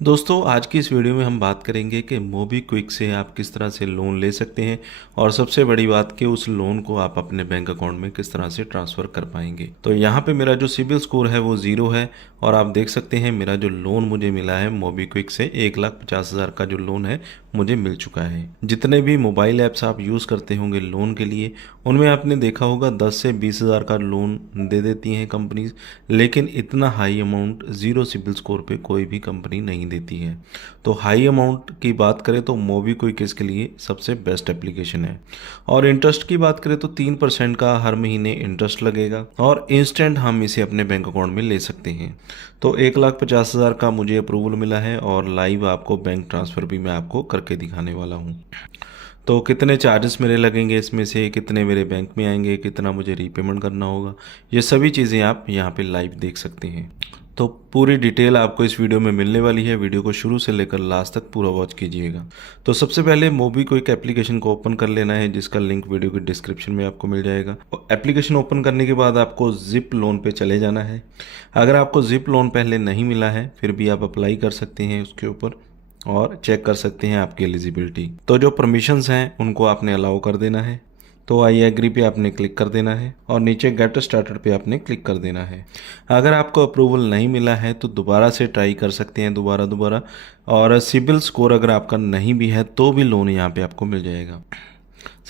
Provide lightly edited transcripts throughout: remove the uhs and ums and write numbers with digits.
दोस्तों आज की इस वीडियो में हम बात करेंगे कि मोबीक्विक से आप किस तरह से लोन ले सकते हैं और सबसे बड़ी बात कि उस लोन को आप अपने बैंक अकाउंट में किस तरह से ट्रांसफ़र कर पाएंगे। तो यहाँ पे मेरा जो सिबिल स्कोर है वो 0 है और आप देख सकते हैं मेरा जो लोन मुझे मिला है मोबीक्विक से 1,50,000 का जो लोन है मुझे मिल चुका है। जितने भी मोबाइल ऐप्स आप यूज़ करते होंगे लोन के लिए उनमें आपने देखा होगा 10 से 20,000 का लोन दे देती हैं कंपनीज, लेकिन इतना high amount zero CIBIL score पे कोई भी कंपनी नहीं देती है। तो हाई अमाउंट की बात करें तो मोबीक्विक इसके लिए सबसे बेस्ट एप्लीकेशन है। और इंटरेस्ट की बात करें तो 3% का हर महीने इंटरेस्ट लगेगा और इंस्टेंट हम इसे अपने बैंक अकाउंट में ले सकते हैं। तो 1,50,000 का मुझे अप्रूवल मिला है और लाइव आपको बैंक ट्रांसफ़र भी मैं आपको करके दिखाने वाला हूँ। तो कितने चार्जेस मेरे लगेंगे, इसमें से कितने मेरे बैंक में आएंगे, कितना मुझे रीपेमेंट करना होगा, ये सभी चीज़ें आप यहाँ पे लाइव देख सकते हैं। तो पूरी डिटेल आपको इस वीडियो में मिलने वाली है। वीडियो को शुरू से लेकर लास्ट तक पूरा वॉच कीजिएगा। तो सबसे पहले मोबीक्विक एप्लीकेशन को ओपन कर लेना है, जिसका लिंक वीडियो के डिस्क्रिप्शन में आपको मिल जाएगा। और एप्लीकेशन ओपन करने के बाद आपको जिप लोन पे चले जाना है। अगर आपको जिप लोन पहले नहीं मिला है फिर भी आप अप्लाई कर सकते हैं उसके ऊपर और चेक कर सकते हैं आपकी एलिजिबिलिटी। तो जो परमिशंस हैं उनको आपने अलाउ कर देना है। तो आई एग्री पे आपने क्लिक कर देना है और नीचे गेट स्टार्टेड पे आपने क्लिक कर देना है। अगर आपको अप्रूवल नहीं मिला है तो दोबारा से ट्राई कर सकते हैं दोबारा। और सिबिल स्कोर अगर आपका नहीं भी है तो भी लोन यहाँ पे आपको मिल जाएगा।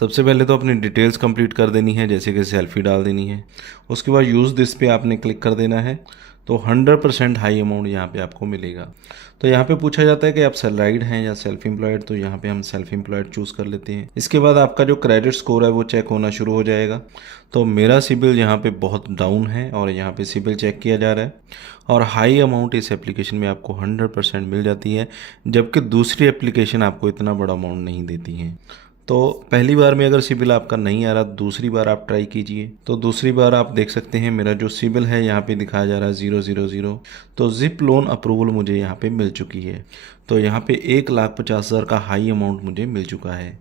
सबसे पहले तो अपनी डिटेल्स कंप्लीट कर देनी है, जैसे कि सेल्फी डाल देनी है। उसके बाद यूज़ दिस पे आपने क्लिक कर देना है। तो 100% हाई अमाउंट यहाँ पे आपको मिलेगा। तो यहाँ पे पूछा जाता है कि आप सैलराइड हैं या सेल्फ एम्प्लॉयड, तो यहाँ पे हम सेल्फ एम्प्लॉयड चूज़ कर लेते हैं। इसके बाद आपका जो क्रेडिट स्कोर है वो चेक होना शुरू हो जाएगा। तो मेरा सिबिल यहाँ पे बहुत डाउन है और यहाँ पे सिबिल चेक किया जा रहा है और हाई अमाउंट इस एप्लीकेशन में आपको 100% मिल जाती है, जबकि दूसरी एप्लीकेशन आपको इतना बड़ा अमाउंट नहीं देती है। तो पहली बार में अगर सिबिल आपका नहीं आ रहा दूसरी बार आप ट्राई कीजिए। तो दूसरी बार आप देख सकते हैं मेरा जो सिबिल है यहाँ पे दिखाया जा रहा है 000। तो जिप लोन अप्रूवल मुझे यहाँ पे मिल चुकी है। तो यहाँ पे 1,50,000 का हाई अमाउंट मुझे मिल चुका है।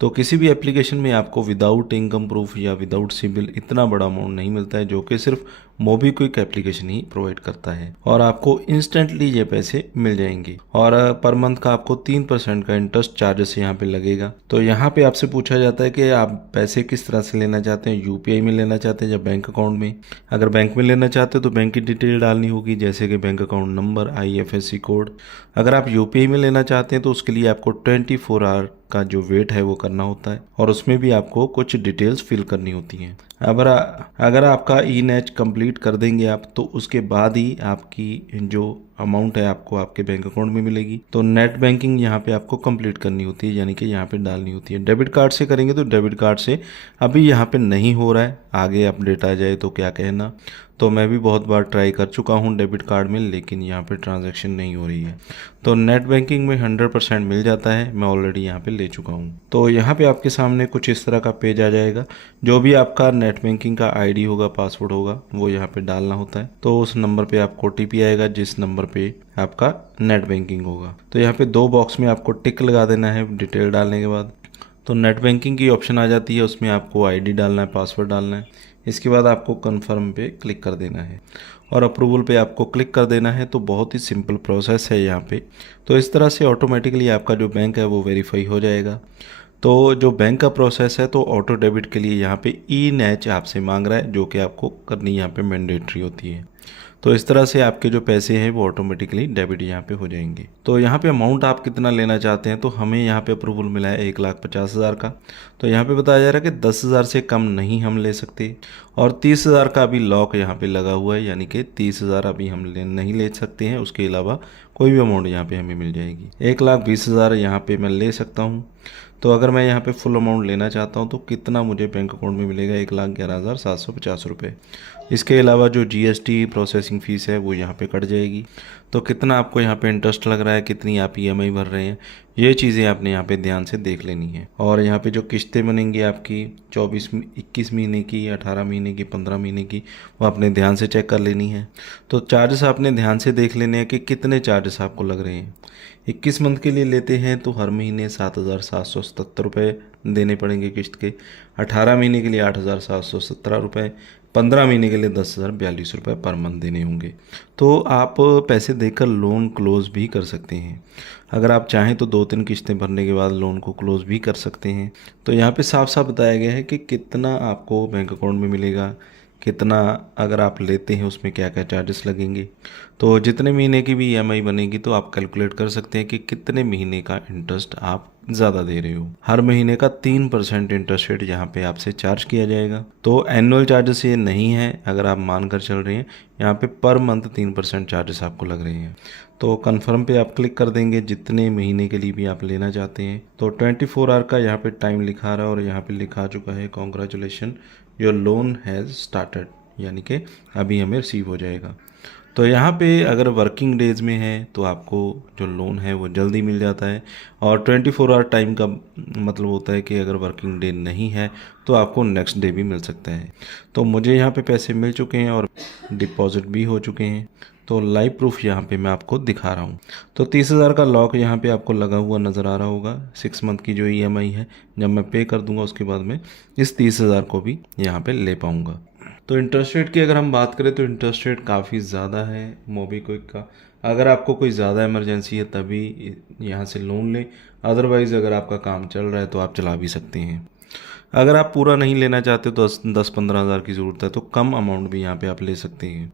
तो किसी भी एप्लीकेशन में आपको विदाउट इनकम प्रूफ या विदाउट सिबिल इतना बड़ा अमाउंट नहीं मिलता है, जो कि सिर्फ मोबीक्विक एप्लीकेशन ही प्रोवाइड करता है और आपको इंस्टेंटली ये पैसे मिल जाएंगे। और पर मंथ का आपको 3% का इंटरेस्ट चार्जेस यहाँ पे लगेगा। तो यहाँ पे आपसे पूछा जाता है कि आप पैसे किस तरह से लेना चाहते हैं, यूपीआई में लेना चाहते हैं या बैंक अकाउंट में। अगर बैंक में लेना चाहते हो तो बैंक की डिटेल डालनी होगी, जैसे कि bank account number, IFSC code. अगर आप यूपीआई में लेना चाहते हैं तो उसके लिए आपको 24 आवर का जो वेट है वो करना होता है और उसमें भी आपको कुछ डिटेल्स फिल करनी होती हैं। अगर आपका ई नेच कंप्लीट कर देंगे आप तो उसके बाद ही आपकी जो अमाउंट है आपको आपके बैंक अकाउंट में मिलेगी। तो नेट बैंकिंग यहाँ पे आपको कंप्लीट करनी होती है, यानी कि यहाँ पे डालनी होती है। डेबिट कार्ड से करेंगे तो डेबिट कार्ड से अभी यहाँ पे नहीं हो रहा है, आगे अपडेट आ जाए तो क्या कहना। तो मैं भी बहुत बार ट्राई कर चुका हूँ डेबिट कार्ड में, लेकिन यहाँ पे ट्रांजैक्शन नहीं हो रही है। तो नेट बैंकिंग में 100% मिल जाता है, मैं ऑलरेडी यहाँ पे ले चुका हूँ। तो यहाँ पे आपके सामने कुछ इस तरह का पेज आ जाएगा। जो भी आपका नेट बैंकिंग का आईडी होगा, पासवर्ड होगा, वो यहाँ पे डालना होता है। तो उस नंबर पे आपको OTP आएगा जिस नंबर पे आपका नेट बैंकिंग होगा। तो यहाँ पे 2 बॉक्स में आपको टिक लगा देना है डिटेल डालने के बाद। तो नेट बैंकिंग की ऑप्शन आ जाती है, उसमें आपको आईडी डालना है, पासवर्ड डालना है। इसके बाद आपको कन्फर्म पे क्लिक कर देना है और अप्रूवल पे आपको क्लिक कर देना है। तो बहुत ही सिंपल प्रोसेस है यहाँ पे। तो इस तरह से ऑटोमेटिकली आपका जो बैंक है वो वेरीफाई हो जाएगा। तो जो बैंक का प्रोसेस है तो ऑटो डेबिट के लिए यहाँ पे ई नेच आपसे मांग रहा है, जो कि आपको करनी यहाँ पे मैंडेटरी होती है। तो इस तरह से आपके जो पैसे हैं वो ऑटोमेटिकली डेबिट यहाँ पे हो जाएंगे। तो यहाँ पे अमाउंट आप कितना लेना चाहते हैं, तो हमें यहाँ पे अप्रूवल मिला है 1,50,000 का। तो यहाँ पे बताया जा रहा है कि 10,000 से कम नहीं हम ले सकते और 30,000 का अभी लॉक यहाँ पे लगा हुआ है, यानी कि 30,000 अभी हम नहीं ले सकते हैं। उसके अलावा कोई भी अमाउंट यहाँ पे हमें मिल जाएगी। 1,20,000 यहाँ पे मैं ले सकता हूँ। तो अगर मैं यहाँ पे फुल अमाउंट लेना चाहता हूँ तो कितना मुझे बैंक अकाउंट में मिलेगा, 1,11,750 रुपये। इसके अलावा जो GST प्रोसेसिंग फ़ीस है वो यहाँ पे कट जाएगी। तो कितना आपको यहाँ पे इंटरेस्ट लग रहा है, कितनी आप EMI भर रहे हैं, ये चीज़ें आपने यहाँ पे ध्यान से देख लेनी है। और यहाँ पे जो किस्तें बनेंगी आपकी 21 महीने की, 18 महीने की, 15 महीने की, वो आपने ध्यान से चेक कर लेनी है। तो चार्जेस आपने ध्यान से देख लेने हैं कि कितने चार्जेस आपको लग रहे हैं। 21 मंथ के लिए लेते हैं तो हर महीने 7,777 रुपये देने पड़ेंगे किस्त के। 18 महीने के लिए 8,717 रुपये, 15 महीने के लिए 10,042 रुपये पर मंथ देने होंगे। तो आप पैसे देकर लोन क्लोज भी कर सकते हैं। अगर आप चाहें तो 2-3 किश्तें भरने के बाद लोन को क्लोज भी कर सकते हैं। तो यहाँ पे साफ साफ बताया गया है कि कितना आपको बैंक अकाउंट में मिलेगा, कितना अगर आप लेते हैं उसमें क्या क्या चार्जेस लगेंगे। तो जितने महीने की भी ईएमआई बनेगी तो आप कैलकुलेट कर सकते हैं कि कितने महीने का इंटरेस्ट आप ज़्यादा दे रहे हो। हर महीने का 3% इंटरेस्ट रेट यहाँ पे आपसे चार्ज किया जाएगा। तो एनुअल चार्जेस ये नहीं है, अगर आप मान कर चल रहे हैं यहाँ पे पर मंथ 3% चार्जेस आपको लग रहे हैं। तो कन्फर्म पे आप क्लिक कर देंगे जितने महीने के लिए भी आप लेना चाहते हैं। तो 24 आवर का यहाँ पे टाइम लिखा रहा है और यहाँ पे लिखा चुका है congratulation your loan has started, यानी कि अभी हमें रिसीव हो जाएगा। तो यहाँ पे अगर वर्किंग डेज़ में है तो आपको जो लोन है वो जल्दी मिल जाता है, और 24 आवर टाइम का मतलब होता है कि अगर वर्किंग डे नहीं है तो आपको नेक्स्ट डे भी मिल सकता है। तो मुझे यहाँ पे पैसे मिल चुके हैं और डिपॉजिट भी हो चुके हैं। तो लाइव प्रूफ यहाँ पे मैं आपको दिखा रहा हूँ। तो 30,000 का लॉक यहाँ पे आपको लगा हुआ नज़र आ रहा होगा। 6 मंथ की जो ईएमआई है जब मैं पे कर दूंगा उसके बाद में इस 30,000 को भी यहाँ पे ले पाऊँगा। तो इंटरेस्ट रेट की अगर हम बात करें तो इंटरेस्ट रेट काफ़ी ज़्यादा है मोबीक्विक का। अगर आपको कोई ज़्यादा इमरजेंसी है तभी यहाँ से लोन लें, अदरवाइज़ अगर आपका काम चल रहा है तो आप चला भी सकते हैं। अगर आप पूरा नहीं लेना चाहते तो 10-15 हज़ार की ज़रूरत है तो कम अमाउंट भी यहाँ पे आप ले सकते हैं।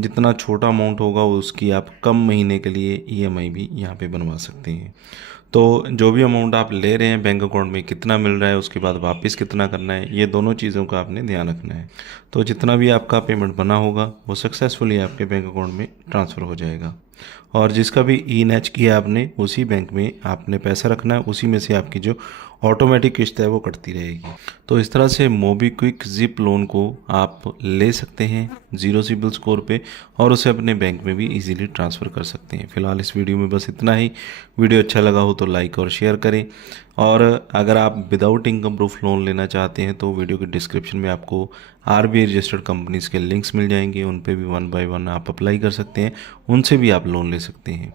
जितना छोटा अमाउंट होगा उसकी आप कम महीने के लिए ईएमआई भी यहाँ पे बनवा सकते हैं। तो जो भी अमाउंट आप ले रहे हैं बैंक अकाउंट में कितना मिल रहा है, उसके बाद वापस कितना करना है, ये दोनों चीज़ों का आपने ध्यान रखना है। तो जितना भी आपका पेमेंट बना होगा वो सक्सेसफुली आपके बैंक अकाउंट में ट्रांसफ़र हो जाएगा। और जिसका भी ई-नैच किया आपने उसी बैंक में आपने पैसा रखना है, उसी में से आपकी जो ऑटोमेटिक किस्त है वो कटती रहेगी। तो इस तरह से मोबीक्विक जिप लोन को आप ले सकते हैं 0 सिबिल स्कोर पे, और उसे अपने बैंक में भी इजीली ट्रांसफ़र कर सकते हैं। फिलहाल इस वीडियो में बस इतना ही। वीडियो अच्छा लगा हो तो लाइक और शेयर करें, और अगर आप विदाउट इनकम प्रूफ लोन लेना चाहते हैं तो वीडियो के डिस्क्रिप्शन में आपको आरबीआई रजिस्टर्ड कंपनीज़ के लिंक्स मिल जाएंगे, उन पे भी 1 बाय 1 आप अप्लाई कर सकते हैं, उनसे भी आप लोन ले सकते हैं।